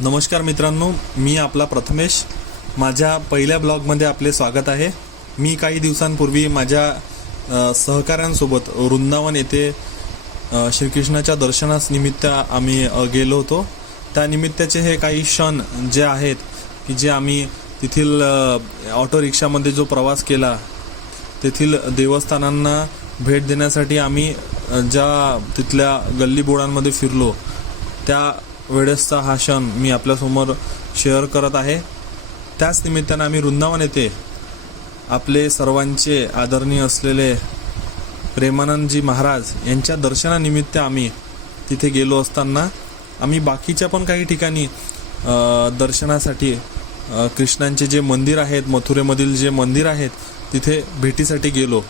नमस्कार मित्रांनो, मी आपला प्रथमेश. माझ्या पहिल्या ब्लॉगमध्ये आपले स्वागत आहे. मी काही दिवसांपूर्वी माझ्या सहकाऱ्यांसोबत वृंदावन येथे श्रीकृष्णाच्या दर्शनास निमित्त आम्ही गेलो होतो. त्या निमित्ताचे हे काही क्षण जे आहेत की जे आम्ही तेथील ऑटो रिक्षामध्ये जो प्रवास केला, तेथील देवस्थानांना भेट देण्यासाठी आम्ही ज्या तिथल्या गल्लीबोळांमध्ये फिरलो, त्या वेळेसचा हा क्षण मी आपल्यासमोर शेअर करत आहे. त्याच निमित्तानं आम्ही वृंदावन येथे आपले सर्वांचे आदरणीय असलेले प्रेमानंदजी महाराज यांच्या दर्शनानिमित्त आम्ही तिथे गेलो असताना आम्ही बाकीच्या पण काही ठिकाणी दर्शनासाठी कृष्णांचे जे मंदिर आहेत, मथुरेमधील जे मंदिर आहेत, तिथे भेटीसाठी गेलो.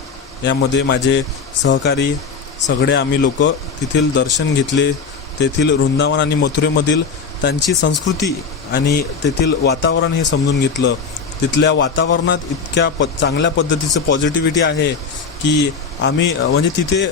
यामध्ये माझे सहकारी सगळे आम्ही लोक तिथील दर्शन घेतले. तेथील वृंदावन आणि मथुरेमधील त्यांची संस्कृती आणि तेथील वातावरण हे समजून घेतलं. तिथल्या वातावरणात इतक्या चांगल्या पद्धतीचं पॉझिटिव्हिटी आहे की आम्ही म्हणजे तिथे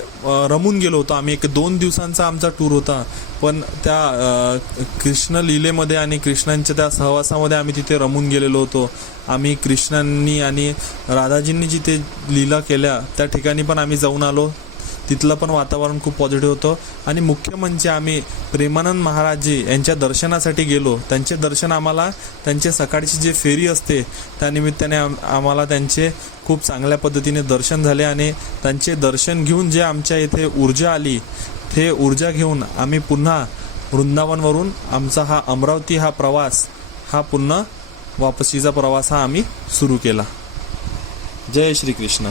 रमून गेलो होतो. आम्ही 1-2 दिवसांचा आमचा टूर होता, पण त्या कृष्ण लीलेमध्ये आणि कृष्णांच्या त्या सहवासामध्ये आम्ही तिथे रमून गेलेलो होतो. आम्ही कृष्णांनी आणि राधाजींनी जिथे लीला केल्या त्या ठिकाणी पण आम्ही जाऊन आलो. तिथलं पण वातावरण खूप पॉझिटिव्ह होतं. आणि मुख्य म्हणजे आम्ही प्रेमानंद महाराजजी यांच्या दर्शनासाठी गेलो. त्यांचे दर्शन आम्हाला, त्यांचे सकाळची जे फेरी असते त्यानिमित्ताने आम्हाला त्यांचे खूप चांगल्या पद्धतीने दर्शन झाले. आणि त्यांचे दर्शन घेऊन जे आमच्या इथे ऊर्जा आली, ते ऊर्जा घेऊन आम्ही पुन्हा वृंदावनवरून आमचा हा अमरावती हा प्रवास, हा पुन्हा वापसीचा प्रवास हा आम्ही सुरू केला. जय श्रीकृष्ण.